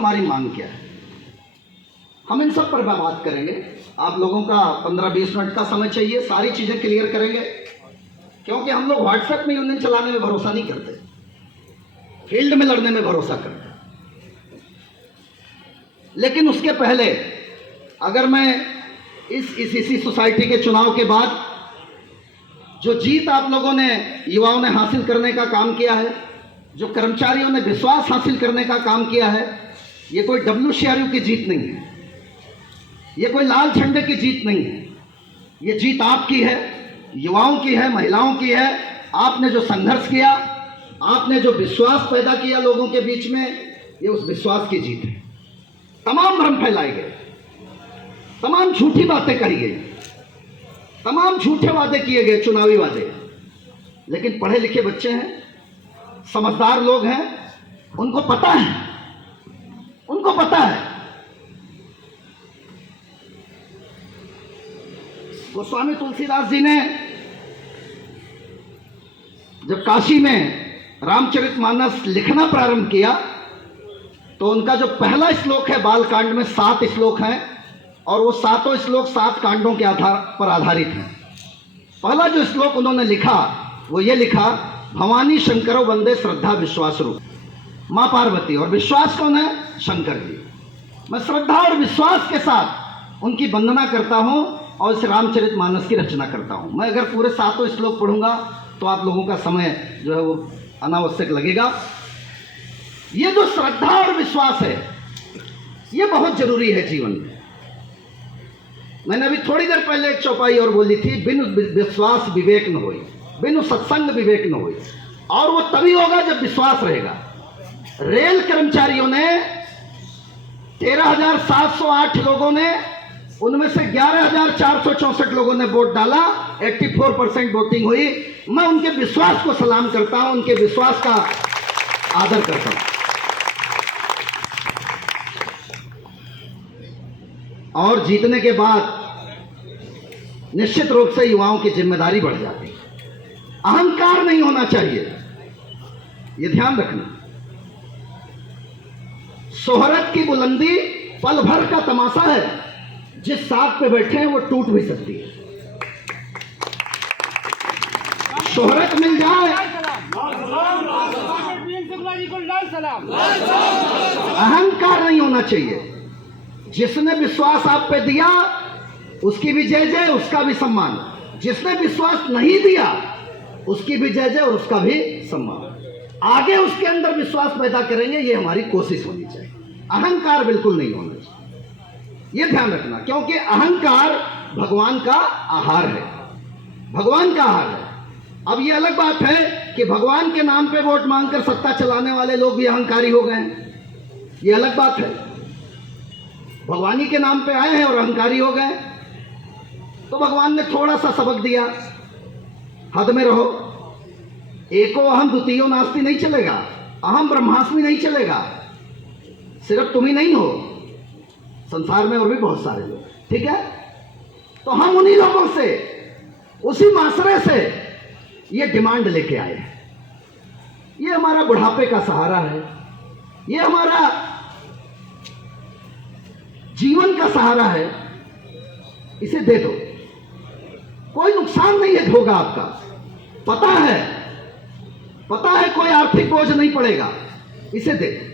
हमारी मांग क्या है, हम इन सब पर बात करेंगे। आप लोगों का 15-20 मिनट का समय चाहिए, सारी चीज़ें क्लियर करेंगे, क्योंकि हम लोग व्हाट्सएप में यूनियन चलाने में भरोसा नहीं करते, फील्ड में लड़ने में भरोसा करते। लेकिन उसके पहले अगर मैं इसी सोसाइटी के चुनाव के बाद जो जीत आप लोगों ने, युवाओं ने हासिल करने का काम किया है, जो कर्मचारियों ने विश्वास हासिल करने का काम किया है, ये कोई WCRU की जीत नहीं है, ये कोई लाल झंडे की जीत नहीं है, ये जीत आपकी है, युवाओं की है, महिलाओं की है। आपने जो संघर्ष किया, आपने जो विश्वास पैदा किया लोगों के बीच में, ये उस विश्वास की जीत है। तमाम भ्रम फैलाए गए, तमाम झूठी बातें कही गई, तमाम झूठे वादे किए गए, चुनावी वादे। लेकिन पढ़े लिखे बच्चे हैं, समझदार लोग हैं, उनको पता है, उनको पता है। गोस्वामी तुलसीदास जी ने जब काशी में रामचरितमानस लिखना प्रारंभ किया तो उनका जो पहला श्लोक है, बालकांड में 7 श्लोक हैं और वो 7 श्लोक 7 कांडों के आधार पर आधारित हैं। पहला जो श्लोक उन्होंने लिखा वो ये लिखा, भवानी शंकरो वंदे श्रद्धा विश्वास रूप। माँ पार्वती और विश्वास कौन है? शंकर जी। मैं श्रद्धा और विश्वास के साथ उनकी वंदना करता हूँ और इस रामचरितमानस की रचना करता हूँ। मैं अगर पूरे 7 श्लोक पढ़ूंगा तो आप लोगों का समय जो है वो अनावश्यक लगेगा। ये जो श्रद्धा और विश्वास है, ये बहुत जरूरी है जीवन में। मैंने अभी थोड़ी देर पहले एक चौपाई और बोली थी, बिनु विश्वास विवेक न होई, बिनु सत्संग विवेक न होई। और वो तभी होगा जब विश्वास रहेगा। रेल कर्मचारियों ने 13,708 लोगों ने, उनमें से 11,464 लोगों ने वोट डाला, 84% वोटिंग हुई। मैं उनके विश्वास को सलाम करता हूं, उनके विश्वास का आदर करता हूं। और जीतने के बाद निश्चित रूप से युवाओं की जिम्मेदारी बढ़ जाती है। अहंकार नहीं होना चाहिए, ये ध्यान रखना। शोहरत की बुलंदी पल भर का तमाशा है, जिस साथ पे बैठे हैं वो टूट भी सकती है। शोहरत मिल जाए, अहंकार नहीं होना चाहिए। जिसने विश्वास आप पे दिया उसकी भी जय जय, उसका भी सम्मान। जिसने विश्वास नहीं दिया उसकी भी जय जय और उसका भी सम्मान। आगे उसके अंदर विश्वास पैदा करेंगे, ये हमारी कोशिश होनी चाहिए। अहंकार बिल्कुल नहीं होना चाहिए, ये ध्यान रखना, क्योंकि अहंकार भगवान का आहार है, भगवान का आहार है। अब ये अलग बात है कि भगवान के नाम पे वोट मांगकर सत्ता चलाने वाले लोग भी अहंकारी हो गए, ये अलग बात है। भगवानी के नाम पे आए हैं और अहंकारी हो गए, तो भगवान ने थोड़ा सा सबक दिया, हद में रहो। एको अहम द्वितीयो नास्ति नहीं चलेगा, अहम ब्रह्मास्मि नहीं चलेगा। सिर्फ तुम ही नहीं हो, संसार में और भी बहुत सारे लोग, ठीक है। तो हम उन्हीं लोगों से, उसी मासरे से ये डिमांड लेके आए हैं। ये हमारा बुढ़ापे का सहारा है, ये हमारा जीवन का सहारा है, इसे दे दो। कोई नुकसान नहीं है होगा आपका, पता है कोई आर्थिक बोझ नहीं पड़ेगा, इसे दे दो।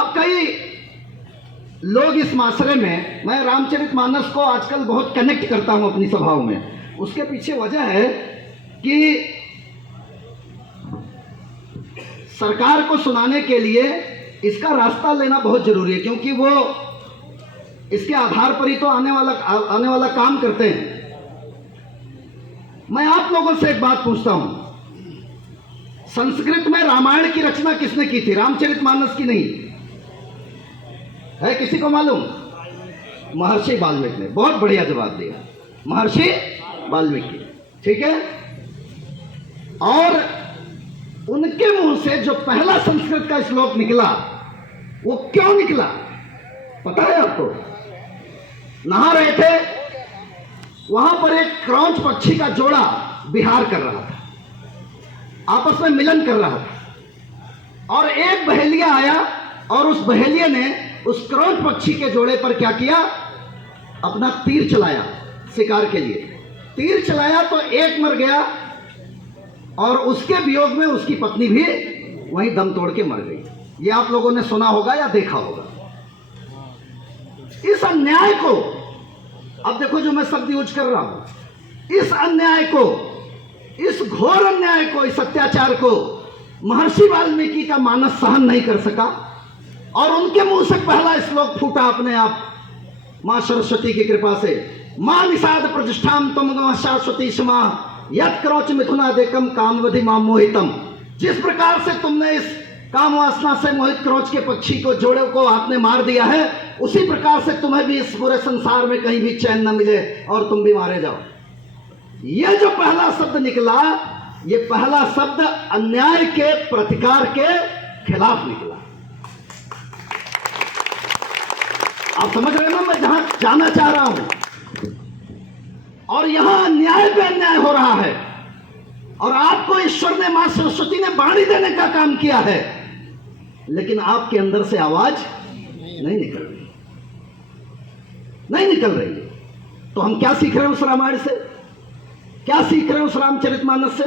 अब कई लोग इस मासरे में, मैं रामचरितमानस को आजकल बहुत कनेक्ट करता हूं अपनी सभाओं में। उसके पीछे वजह है कि सरकार को सुनाने के लिए इसका रास्ता लेना बहुत जरूरी है, क्योंकि वो इसके आधार पर ही तो आने वाला काम करते हैं। मैं आप लोगों से एक बात पूछता हूं, संस्कृत में रामायण की रचना किसने की थी? रामचरितमानस की नहीं है, किसी को मालूम? महर्षि वाल्मीकि ने। बहुत बढ़िया जवाब दिया, महर्षि वाल्मीकि, ठीक है। और उनके मुंह से जो पहला संस्कृत का श्लोक निकला, वो क्यों निकला पता है आपको? नहा रहे थे, वहां पर एक क्रौंच पक्षी का जोड़ा विहार कर रहा था, आपस में मिलन कर रहा था, और एक बहेलिया आया और उस बहेलिये ने उस क्रोध पक्षी के जोड़े पर क्या किया, अपना तीर चलाया शिकार के लिए। तीर चलाया तो एक मर गया और उसके वियोग में उसकी पत्नी भी वहीं दम तोड़ के मर गई। ये आप लोगों ने सुना होगा या देखा होगा। इस अन्याय को, अब देखो जो मैं शब्द यूज कर रहा हूं, इस अन्याय को, इस घोर अन्याय को, इस अत्याचार को महर्षि वाल्मीकि का मानस सहन नहीं कर सका और उनके मुंह से पहला श्लोक फूटा अपने आप, मां सरस्वती की कृपा से, मां निषाद प्रतिष्ठाम तम शाश्वती क्षमा यत् क्रोच मिथुनादेकम कामवधि मां मोहितम। जिस प्रकार से तुमने इस काम वासना से मोहित क्रोच के पक्षी को, जोड़े को आपने मार दिया है, उसी प्रकार से तुम्हें भी इस पूरे संसार में कहीं भी चैन न मिले और तुम भी मारे जाओ। यह जो पहला शब्द निकला, ये पहला शब्द अन्याय के प्रतिकार के खिलाफ निकला। आप समझ रहे हो मैं जहां जाना चाह रहा हूं। और यहां अन्याय पे अन्याय हो रहा है और आपको ईश्वर ने, मां सरस्वती ने वाणी देने का काम किया है, लेकिन आपके अंदर से आवाज नहीं निकल रही, नहीं निकल रही। तो हम क्या सीख रहे हैं उस रामायण से, क्या सीख रहे हैं उस रामचरितमानस से?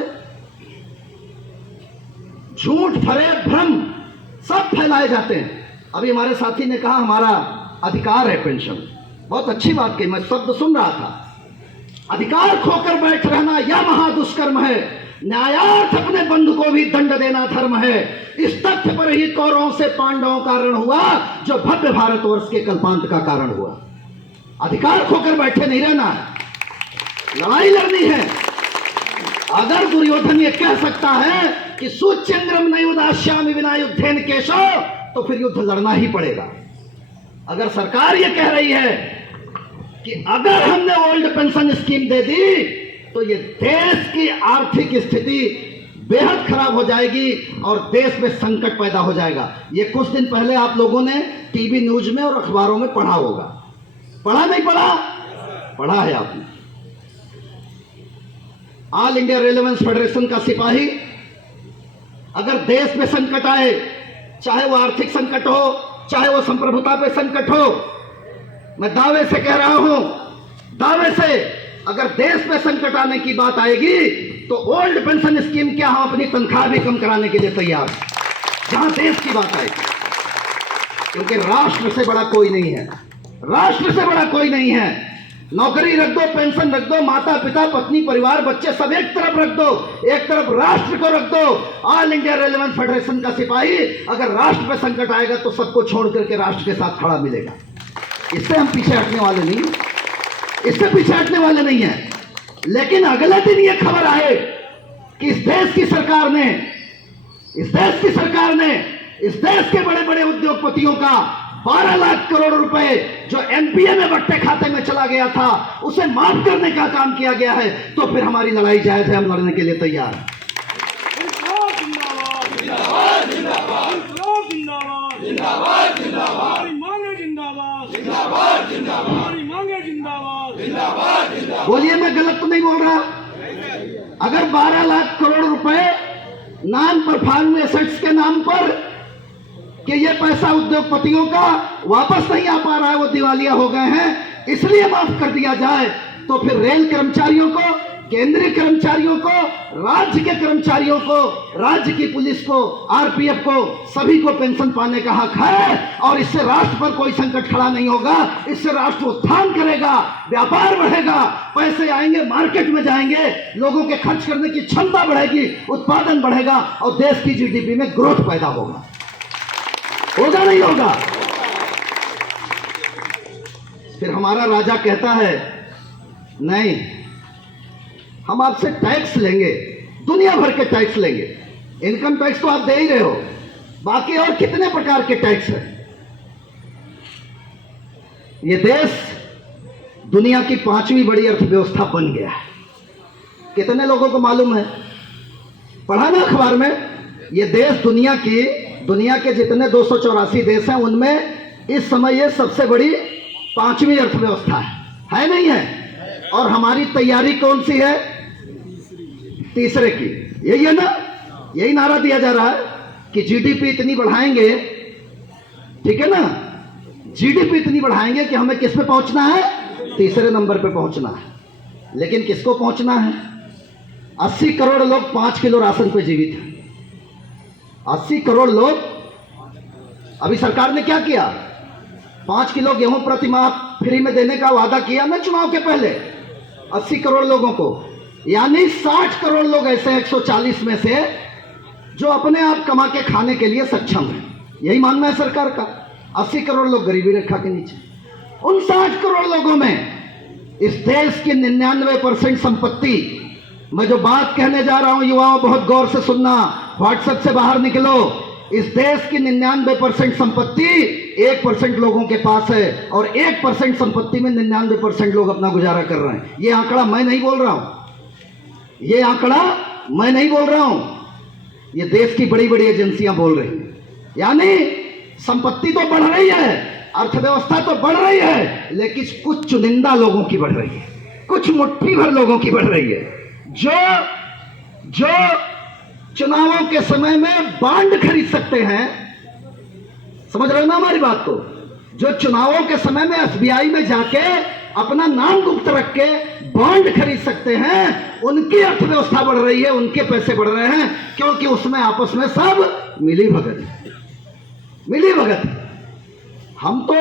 झूठ, फरे, भ्रम सब फैलाए जाते हैं। अभी हमारे साथी ने कहा हमारा अधिकार है पेंशन, बहुत अच्छी बात कही, मैं शब्द सुन रहा था। अधिकार खोकर बैठ रहना यह महादुष्कर्म है, न्यायार्थ अपने बंधु को भी दंड देना धर्म है। इस तथ्य पर ही कौरवों से पांडवों का रण हुआ, जो भव्य भारतवर्ष के कल्पांत का कारण हुआ। अधिकार खोकर बैठे नहीं रहना है, लड़ाई लड़नी है। अगर दुर्योधन ये कह सकता है कि सूच्यंग्रम नहीं उदास्यामि विना युद्धेन केशव, तो फिर युद्ध लड़ना ही पड़ेगा। अगर सरकार ये कह रही है कि अगर हमने ओल्ड पेंशन स्कीम दे दी तो ये देश की आर्थिक स्थिति बेहद खराब हो जाएगी और देश में संकट पैदा हो जाएगा। ये कुछ दिन पहले आप लोगों ने टीवी न्यूज में और अखबारों में पढ़ा होगा, पढ़ा नहीं पढ़ा? पढ़ा है आपने। ऑल इंडिया रेलेवेंस फेडरेशन का सिपाही अगर देश में संकट आए, चाहे वो आर्थिक संकट हो, चाहे वो संप्रभुता पे संकट हो, मैं दावे से कह रहा हूं, दावे से, अगर देश में संकट आने की बात आएगी तो ओल्ड पेंशन स्कीम क्या, हम अपनी तनख्वाह भी कम कराने के लिए तैयार, जहां देश की बात आएगी। क्योंकि राष्ट्र से बड़ा कोई नहीं है, राष्ट्र से बड़ा कोई नहीं है। नौकरी रख दो, पेंशन रख दो, माता पिता, पत्नी, परिवार, बच्चे सब एक तरफ रख दो, एक तरफ राष्ट्र को रख दो। ऑल इंडिया रेलेवेंस फेडरेशन का सिपाही अगर राष्ट्र पे संकट आएगा तो सबको छोड़ करके राष्ट्र के साथ खड़ा मिलेगा। इससे हम पीछे हटने वाले नहीं, इससे पीछे हटने वाले नहीं है। लेकिन अगले दिन ये खबर आए कि इस देश की सरकार ने, इस देश के बड़े बड़े उद्योगपतियों का 12 लाख करोड़ रुपए जो एनपीए में बट्टे खाते में चला गया था, उसे माफ करने का काम किया गया है। तो फिर हमारी लड़ाई जायज है, हम लड़ने के लिए तैयार हैं। बोलिए, मैं गलत तो नहीं बोल रहा? अगर 12 लाख करोड़ रुपए नॉन परफॉर्मिंग एसेट्स के नाम पर कि ये पैसा उद्योगपतियों का वापस नहीं आ पा रहा है, वो दिवालिया हो गए हैं, इसलिए माफ कर दिया जाए, तो फिर रेल कर्मचारियों को, केंद्रीय कर्मचारियों को, राज्य के कर्मचारियों को, राज्य की पुलिस को, आरपीएफ को, सभी को पेंशन पाने का हक है। और इससे राष्ट्र पर कोई संकट खड़ा नहीं होगा, इससे राष्ट्र उत्थान करेगा, व्यापार बढ़ेगा, पैसे आएंगे, मार्केट में जाएंगे, लोगों के खर्च करने की क्षमता बढ़ेगी, उत्पादन बढ़ेगा और देश की जीडीपी में ग्रोथ पैदा होगा। होगा नहीं होगा? फिर हमारा राजा कहता है नहीं, हम आपसे टैक्स लेंगे, दुनिया भर के टैक्स लेंगे। इनकम टैक्स तो आप दे ही रहे हो, बाकी और कितने प्रकार के टैक्स हैं। ये देश दुनिया की 5वीं बड़ी अर्थव्यवस्था बन गया है। कितने लोगों को मालूम है? पढ़ा ना अखबार में? ये देश दुनिया के जितने 284 देश हैं उनमें इस समय ये सबसे बड़ी 5वीं अर्थव्यवस्था है नहीं है? और हमारी तैयारी कौन सी है? तीसरे की। यही है ना? यही नारा दिया जा रहा है कि जीडीपी इतनी बढ़ाएंगे ठीक है ना। जीडीपी इतनी बढ़ाएंगे कि हमें किस पे पहुंचना है, तीसरे नंबर पे पहुंचना है। लेकिन किसको पहुंचना है? 80 करोड़ लोग 5 किलो राशन पे जीवित हैं। 80 करोड़ लोग। अभी सरकार ने क्या किया? 5 किलो गेहूं प्रति माह फ्री में देने का वादा किया ना चुनाव के पहले 80 करोड़ लोगों को। यानी 60 करोड़ लोग ऐसे हैं 140 में से जो अपने आप कमा के खाने के लिए सक्षम हैं। यही मानना है सरकार का। 80 करोड़ लोग गरीबी रेखा के नीचे। उन 60 करोड़ लोगों में इस देश की 99% संपत्ति, मैं जो बात कहने जा रहा हूं युवाओं बहुत गौर से सुनना, व्हाट्सएप से बाहर निकलो। इस देश की 99% संपत्ति 1% लोगों के पास है और 1% संपत्ति में 99% लोग अपना गुजारा कर रहे हैं। ये आंकड़ा मैं नहीं बोल रहा हूं, ये आंकड़ा मैं नहीं बोल रहा हूं, ये देश की बड़ी बड़ी एजेंसियां बोल रही हैं। यानी संपत्ति तो बढ़ रही है, अर्थव्यवस्था तो बढ़ रही है, लेकिन कुछ चुनिंदा लोगों की बढ़ रही है, कुछ मुट्ठी भर लोगों की बढ़ रही है जो चुनावों के समय में बॉन्ड खरीद सकते हैं। समझ रहे हो ना हमारी बात को? जो चुनावों के समय में एसबीआई में जाके अपना नाम गुप्त रख के बॉन्ड खरीद सकते हैं, उनकी अर्थव्यवस्था बढ़ रही है, उनके पैसे बढ़ रहे हैं, क्योंकि उसमें आपस में सब मिली भगत। हम तो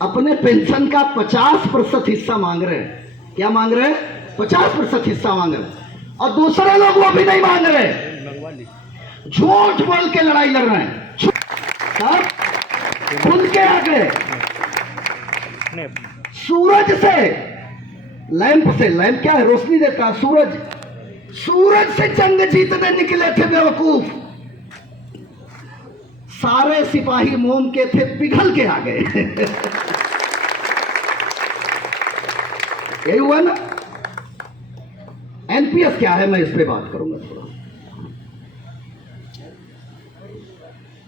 अपने पेंशन का 50% हिस्सा मांग रहे हैं। क्या मांग रहे हैं? 50% हिस्सा मांग रहे हैं। और दूसरे लोग वो भी नहीं मांग रहे, झूठ बोल के लड़ाई लड़ रहे हैं। खुद के आगे सूरज से, लैंप क्या है, रोशनी देता है सूरज से जंग जीतने निकले थे बेवकूफ। सारे सिपाही मोम के थे, पिघल के आ गए। यही हुआ ना। एनपीएस क्या है, मैं इस पे बात करूंगा थोड़ा।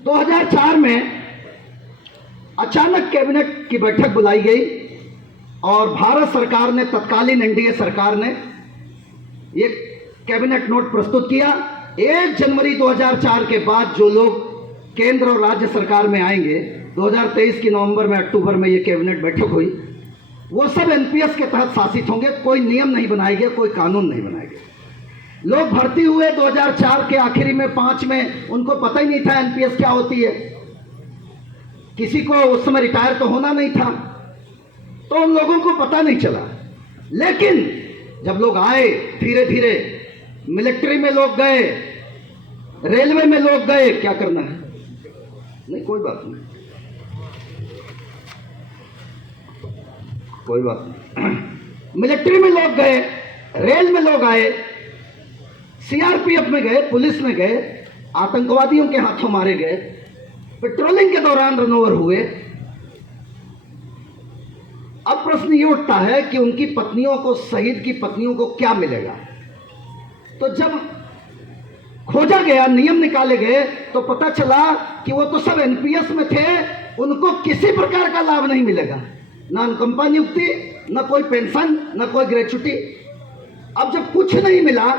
2004 में अचानक कैबिनेट की बैठक बुलाई गई और भारत सरकार ने, तत्कालीन एनडीए सरकार ने ये कैबिनेट नोट प्रस्तुत किया। 1 जनवरी 2004 के बाद जो लोग केंद्र और राज्य सरकार में आएंगे, 2023 की नवंबर में अक्टूबर में ये कैबिनेट बैठक हुई, वो सब एनपीएस के तहत शासित होंगे। कोई नियम नहीं बनाएंगे, कोई कानून नहीं बनाएंगे। लोग भर्ती हुए 2004 के आखिरी में 5 में, उनको पता ही नहीं था एनपीएस क्या होती है। किसी को उस समय रिटायर तो होना नहीं था, तो उन लोगों को पता नहीं चला। लेकिन जब लोग आए, धीरे धीरे मिलिट्री में लोग गए, रेलवे में लोग गए। क्या करना है? नहीं, कोई बात नहीं, कोई बात नहीं। मिलिट्री में लोग गए, रेल में लोग आए, सीआरपीएफ में गए, पुलिस में गए, आतंकवादियों के हाथों मारे गए, पेट्रोलिंग के दौरान रनओवर हुए। अब प्रश्न ये उठता है कि उनकी पत्नियों को, शहीद की पत्नियों को क्या मिलेगा? तो जब खोजा गया, नियम निकाले गए, तो पता चला कि वो तो सब एनपीएस में थे, उनको किसी प्रकार का लाभ नहीं मिलेगा, ना अनुकंपा नियुक्ति, ना कोई पेंशन, ना कोई ग्रेच्युटी। अब जब कुछ नहीं मिला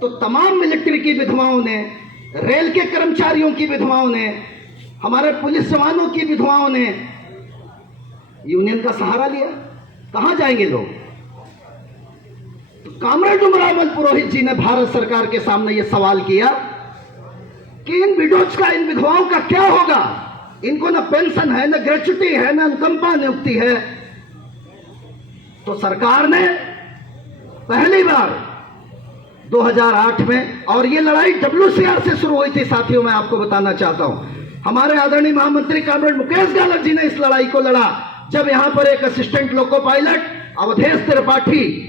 तो तमाम मिलिट्री की विधवाओं ने, रेल के कर्मचारियों की विधवाओं ने, हमारे पुलिस जवानों की विधवाओं ने यूनियन का सहारा लिया। कहां जाएंगे लोग? तो कामरेड उमरावल पुरोहित जी ने भारत सरकार के सामने यह सवाल किया कि इन विडोज का, इन विधवाओं का क्या होगा? इनको ना पेंशन है, ना ग्रेच्युटी है, ना अनुकंपा नियुक्ति है। तो सरकार ने पहली बार 2008 में, और ये लड़ाई WCR से शुरू हुई थी साथियों, मैं आपको बताना चाहता हूं। हमारे आदरणीय महामंत्री कॉमरेड मुकेश गालत जी ने इस लड़ाई को लड़ा, जब यहां पर एक assistant loco pilot Awadhesh Tripathi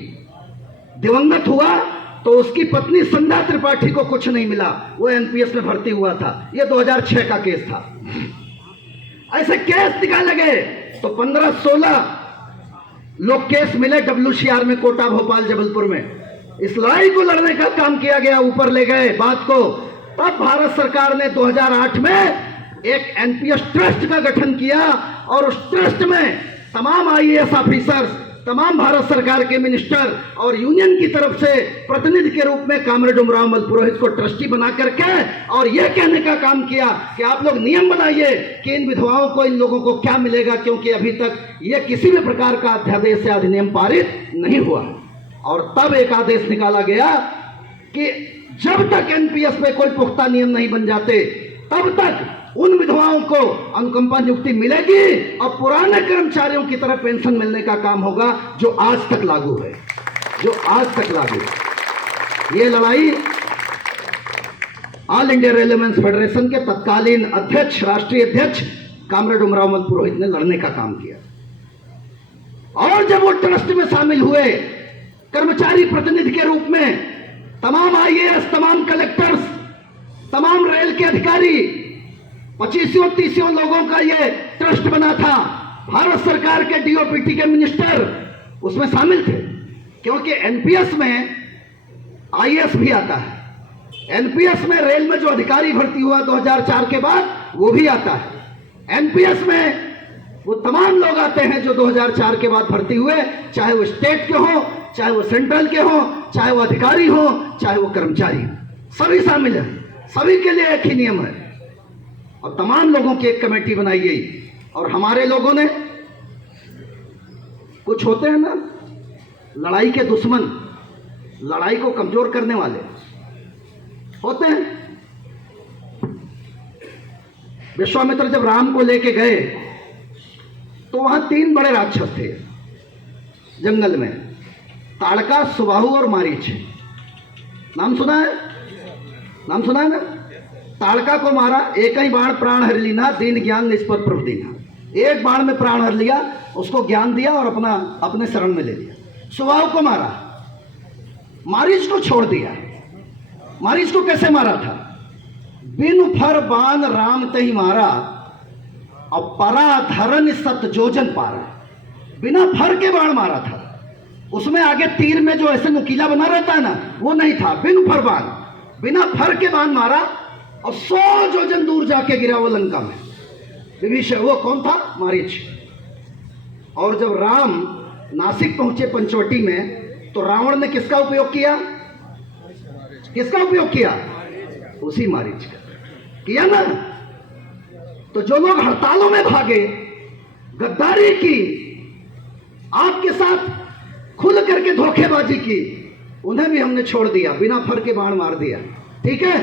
दिवंगत हुआ, तो उसकी पत्नी संध्या त्रिपाठी को कुछ नहीं मिला, वो एनपीएस में भर्ती हुआ था। यह 2006 का केस था। ऐसे केस निकाले गए तो 15-16 लोग केस मिले WCR में, कोटा, भोपाल, जबलपुर में। इस लड़ाई को लड़ने का काम किया गया, ऊपर ले गए बात को। तब भारत सरकार ने 2008 में एक एनपीएस ट्रस्ट का गठन किया और उस ट्रस्ट में तमाम आईएएस ऑफिसर्स, तमाम भारत सरकार के मिनिस्टर और यूनियन की तरफ से प्रतिनिधि के रूप में कामरेड उमराव अहमद पुरोहित को ट्रस्टी बना करके और यह कहने का काम किया कि आप लोग नियम बनाइए कि इन विधवाओं को, इन लोगों को क्या मिलेगा, क्योंकि अभी तक यह किसी भी प्रकार का अध्यादेश या अधिनियम पारित नहीं हुआ। और तब एक आदेश निकाला गया कि जब तक एनपीएस में कोई पुख्ता नियम नहीं बन जाते तब तक उन विधवाओं को अनुकंपा नियुक्ति मिलेगी और पुराने कर्मचारियों की तरह पेंशन मिलने का काम होगा, जो आज तक लागू है, जो आज तक लागू है। ये लड़ाई ऑल इंडिया रेलवेमेंस फेडरेशन के तत्कालीन अध्यक्ष, राष्ट्रीय अध्यक्ष कामरेड उमराव अहमद पुरोहित ने लड़ने का काम किया। और जब वो ट्रस्ट में शामिल हुए कर्मचारी प्रतिनिधि के रूप में, तमाम आईएएस, तमाम कलेक्टर्स, तमाम रेल के अधिकारी, 25-30 लोगों का ये ट्रस्ट बना था। भारत सरकार के डीओपीटी के मिनिस्टर उसमें शामिल थे, क्योंकि एनपीएस में आईएएस भी आता है। एनपीएस में रेल में जो अधिकारी भर्ती हुआ 2004 के बाद वो भी आता है। एनपीएस में वो तमाम लोग आते हैं जो 2004 के बाद भर्ती हुए, चाहे वो स्टेट के हो, चाहे वो सेंट्रल के हो, चाहे वो अधिकारी हो, चाहे वो कर्मचारी, सभी शामिल है। सभी के लिए एक ही नियम है और तमाम लोगों की एक कमेटी बनाई गई। और हमारे लोगों ने, कुछ होते हैं ना लड़ाई के दुश्मन, लड़ाई को कमजोर करने वाले होते हैं। विश्वामित्र जब राम को लेके गए तो वहां 3 बड़े राक्षस थे जंगल में, ताड़का, सुबाहु और मारीच। नाम सुना है? नाम सुना है ना? ताड़का को मारा, एक ही बाण प्राण हर लीना, दीन ज्ञान निष्पत प्रभ दीना। एक बाण में प्राण हर लिया, उसको ज्ञान दिया और अपने शरण में ले लिया। सुबाहु को मारा, मारीच को छोड़ दिया। मारीच को कैसे मारा था? बिन फर बाण राम तही मारा और परा धरन सत जोजन पारा। बिना फर के बाण मारा था, उसमें आगे तीर में जो ऐसे नुकीला बना रहता है ना, वो नहीं था। बिन फर बाण, बिना फर के बाण मारा और 100 जोजन दूर जाके गिरा वो लंका में। विभीषण, वो कौन था? मारीच। और जब राम नासिक पहुंचे पंचवटी में, तो रावण ने किसका उपयोग किया? किसका उपयोग किया? उसी मारीच का किया ना। तो जो लोग हड़तालों में भागे, गद्दारी की, आपके साथ खुल करके धोखेबाजी की, उन्हें भी हमने छोड़ दिया, बिना फर के बाण मार दिया। ठीक है?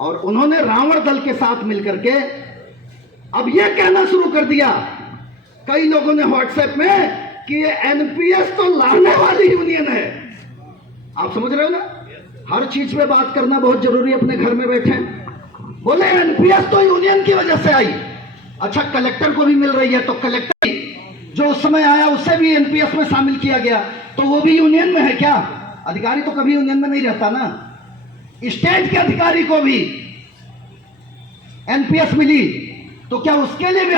और उन्होंने रावण दल के साथ मिलकर के अब यह कहना शुरू कर दिया कई लोगों ने व्हाट्सएप में कि ये एनपीएस तो लाने वाली यूनियन है। आप समझ रहे हो ना? हर चीज पे बात करना बहुत जरूरी है। अपने घर में बैठे बोले एनपीएस तो यूनियन की वजह से आई। अच्छा, कलेक्टर को भी मिल रही है, तो कलेक्टर जो उस समय आया उसे भी एनपीएस में शामिल किया गया, तो वो भी यूनियन में है क्या? अधिकारी तो कभी यूनियन में नहीं रहता ना। स्टेट के अधिकारी को भी एनपीएस मिली, तो क्या उसके लिए भी